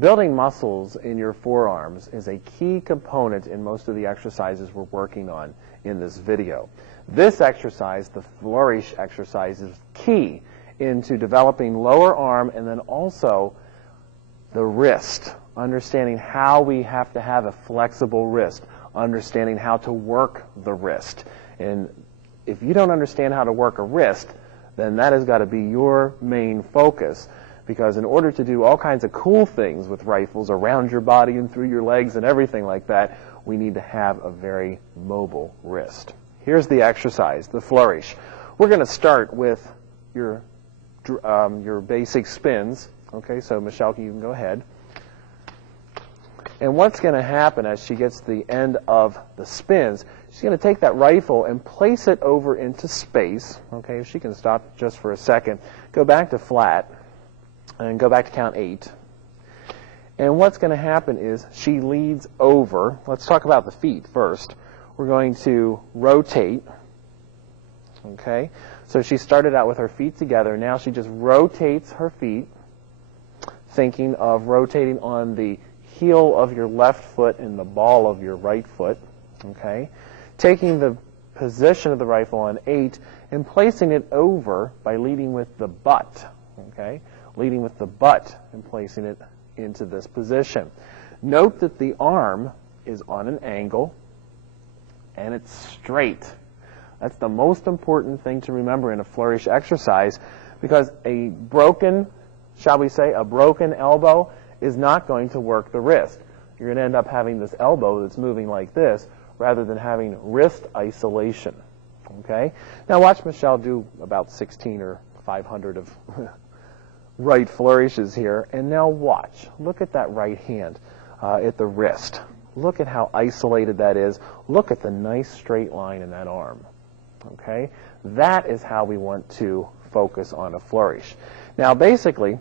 Building muscles in your forearms is a key component in most of the exercises we're working on in this video. This exercise, the flourish exercise, is key into developing lower arm and then also the wrist, understanding how we have to have a flexible wrist, understanding how to work the wrist. And if you don't understand how to work a wrist, then that has got to be your main focus, because in order to do all kinds of cool things with rifles around your body and through your legs and everything like that, we need to have a very mobile wrist. Here's the exercise, the flourish. We're going to start with your basic spins. Okay, so Michelle, you can go ahead. And what's going to happen as she gets to the end of the spins, she's going to take that rifle and place it over into space. Okay, if she can stop just for a second, go back to flat, and go back to count 8. And what's going to happen is she leads over. Let's talk about the feet first. We're going to rotate. Okay, so she started out with her feet together. Now she just rotates her feet, thinking of rotating on the heel of your left foot and the ball of your right foot. Okay, taking the position of the rifle on 8 and placing it over by leading with the butt. Okay, leading with the butt and placing it into this position. Note that the arm is on an angle and it's straight. That's the most important thing to remember in a flourish exercise, because a broken, shall we say, a broken elbow is not going to work the wrist. You're going to end up having this elbow that's moving like this rather than having wrist isolation. Okay? Now watch Michelle do about 16 or 500 of right flourishes here. And now watch. Look at that right hand at the wrist. Look at how isolated that is. Look at the nice straight line in that arm. Okay? That is how we want to focus on a flourish. Now basically,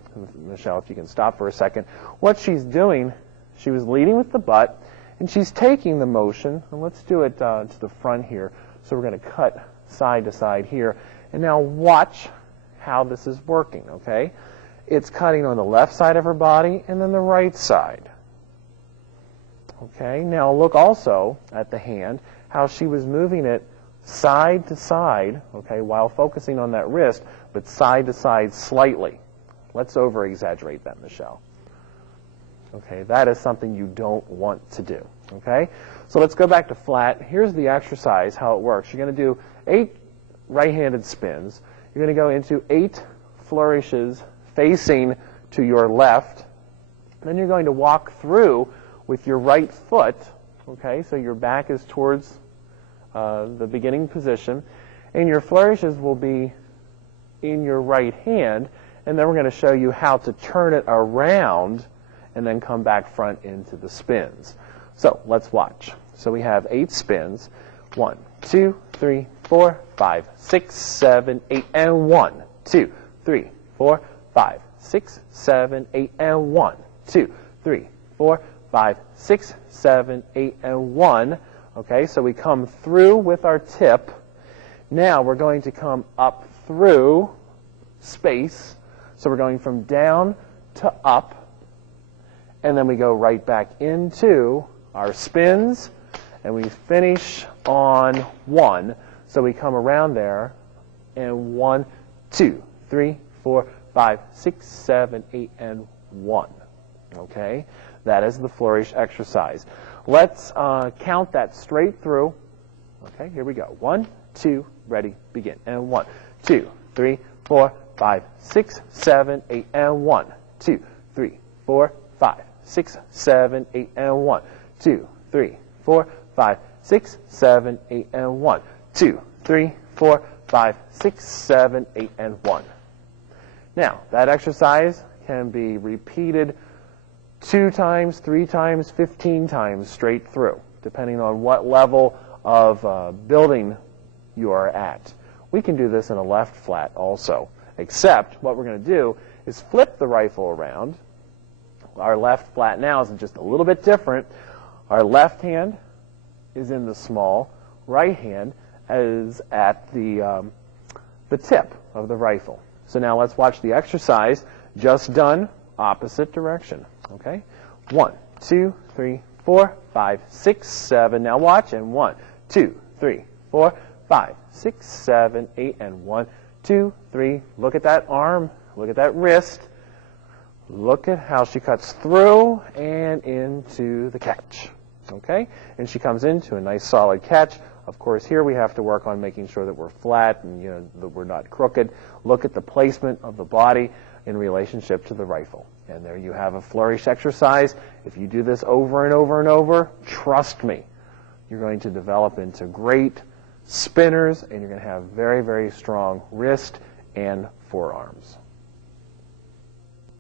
Michelle, if you can stop for a second, what she's doing, she was leading with the butt, and she's taking the motion, and let's do it to the front here. So we're going to cut side to side here. And now watch how this is working, okay? It's cutting on the left side of her body and then the right side. Okay, now look also at the hand, how she was moving it side to side, okay, while focusing on that wrist, but side to side slightly. Let's over-exaggerate that, Michelle. Okay, that is something you don't want to do, okay? So let's go back to flat. Here's the exercise, how it works. You're going to do 8 right-handed spins. You're going to go into 8 flourishes facing to your left. Then you're going to walk through with your right foot, okay, so your back is towards the beginning position, and your flourishes will be in your right hand, and then we're going to show you how to turn it around and then come back front into the spins. So let's watch. So we have 8 spins. 1, 2, 3, 4, 5, 6, 7, 8, and 1, 2, 3, 4, 5, 6, 7, 8, and 1, 2, 3, 4, 5, 6, 7, 8, and 1. Okay, so we come through with our tip. Now we're going to come up through space. So we're going from down to up. And then we go right back into our spins. And we finish on 1. So we come around there. And 1, 2, 3, 4, 5, 6, 7, 8, and 1. Okay? That is the flourish exercise. Let's count that straight through. Okay, here we go. 1, 2, ready, begin. And 1, 2, 3, 4, 5, 6, 7, 8, and 1, 2, 3, 4, 5, 6, 7, 8, and 1, 2, 3, 4, 5, 6, 7, 8, and 1, 2, 3, 4, 5, 6, 7, 8, and 1. Now, that exercise can be repeated 2 times, 3 times, 15 times straight through, depending on what level of building you are at. We can do this in a left flat also, except what we're going to do is flip the rifle around. Our left flat now is just a little bit different. Our left hand is in the small, right hand is at the tip of the rifle. So now let's watch the exercise just done opposite direction. Okay? 1, 2, 3, 4, 5, 6, 7. Now watch, and 1, 2, 3, 4, 5, 6, 7, 8, and 1, 2, 3. Look at that arm. Look at that wrist. Look at how she cuts through and into the catch. Okay? And she comes into a nice solid catch. Of course, here we have to work on making sure that we're flat and that we're not crooked. Look at the placement of the body in relationship to the rifle. And there you have a flourish exercise. If you do this over and over and over, trust me, you're going to develop into great spinners, and you're going to have very, very strong wrist and forearms.